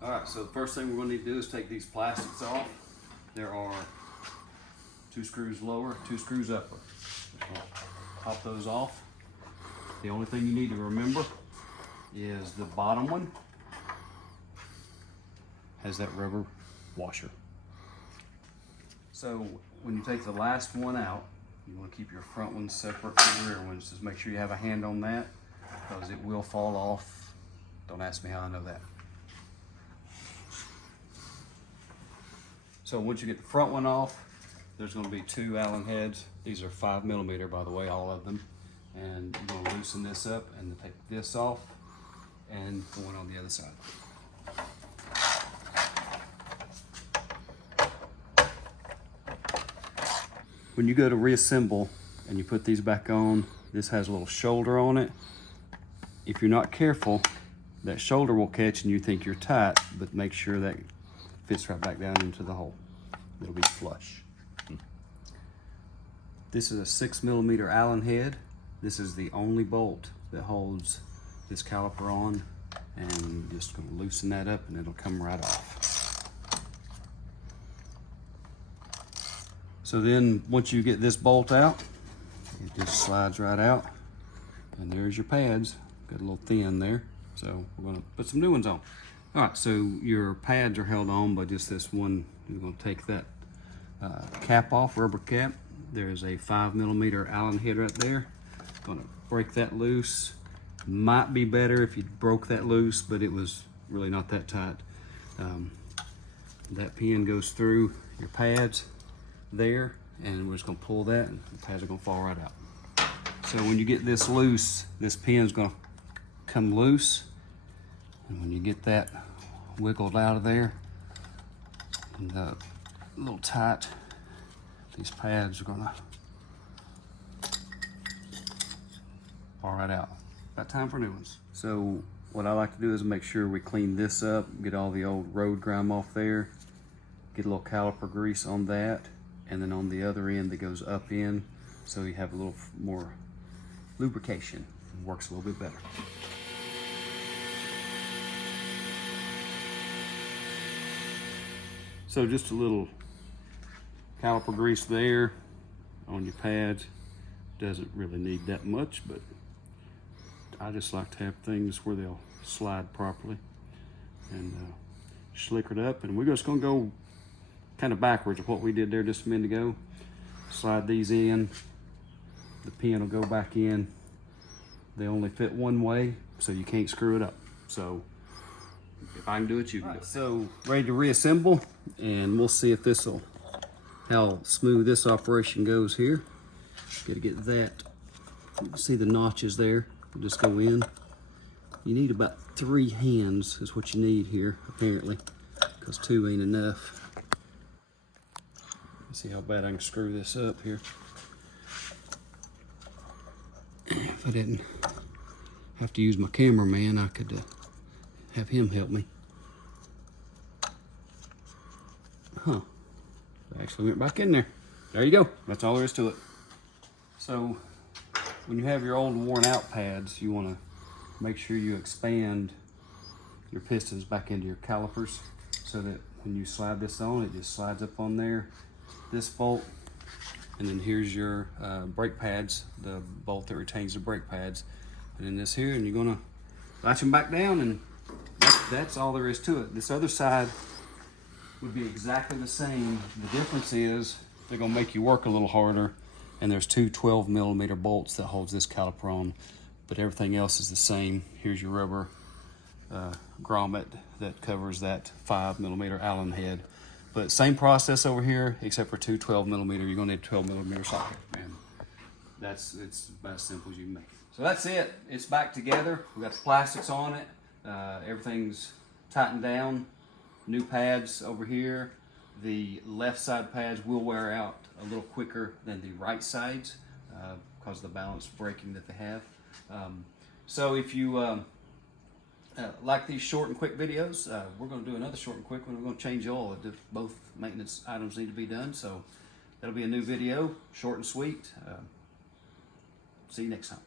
All right, so the first thing we're going to need to do is take these plastics off. There are 2 screws lower, 2 screws upper. Pop those off. The only thing you need to remember is the bottom one has that rubber washer. So when you take the last one out, you want to keep your front ones separate from the rear ones. Just make sure you have a hand on that because it will fall off. Don't ask me how I know that. So once you get the front one off, there's going to be 2 Allen heads. These are 5mm, by the way, all of them. And you're going to loosen this up and take this off and one on the other side. When you go to reassemble and you put these back on, this has a little shoulder on it. If you're not careful, that shoulder will catch and you think you're tight, but make sure that fits right back down into the hole. It'll be flush. This is a 6mm Allen head. This is the only bolt that holds this caliper on, and just gonna loosen that up and it'll come right off. So then once you get this bolt out, it just slides right out, and there's your pads. Got a little thin there, so we're gonna put some new ones on. All right, so your pads are held on by just this one. You're gonna take that cap off, rubber cap. There's a 5mm Allen head right there. Gonna break that loose. Might be better if you broke that loose, but it was really not that tight. That pin goes through your pads there, and we're just gonna pull that and the pads are gonna fall right out. So when you get this loose, this pin's gonna come loose, and when you get that wiggled out of there and a little tight, these pads are gonna fall right out. About time for new ones. So what I like to do is make sure we clean this up, get all the old road grime off there, get a little caliper grease on that, and then on the other end that goes up in, so you have a little more lubrication. It works a little bit better. So just a little caliper grease there on your pads. Doesn't really need that much, but I just like to have things where they'll slide properly. And slicker it up, and we're just gonna go kind of backwards of what we did there just a minute ago. Slide these in, the pin will go back in. They only fit one way, so you can't screw it up. So if I can do it, you can do it. So ready to reassemble, and we'll see if how smooth this operation goes here. Gotta get that, you can see the notches there. We'll just go in. You need about 3 hands is what you need here, apparently, because 2 ain't enough. Let's see how bad I can screw this up here. If I didn't have to use my cameraman, I could have him help me. Huh. I actually went back in there. There you go. That's all there is to it. So when you have your old worn out pads, you want to make sure you expand your pistons back into your calipers so that when you slide this on, it just slides up on there. This bolt, and then here's your brake pads, the bolt that retains the brake pads. And then this here, and you're gonna latch them back down, and that's all there is to it. This other side would be exactly the same. The difference is they're gonna make you work a little harder, and there's 2 12mm bolts that holds this caliper on, but everything else is the same. Here's your rubber grommet that covers that 5mm Allen head. But same process over here, except for 2 12mm. You're gonna need a 12mm socket, and it's about as simple as you can make it. So that's it. It's back together. We got the plastics on it. Everything's tightened down. New pads over here. The left side pads will wear out a little quicker than the right sides because of the balance braking that they have. So if you like these short and quick videos, we're going to do another short and quick one. We're going to change oil. Both maintenance items need to be done, so that'll be a new video, short and sweet. See you next time.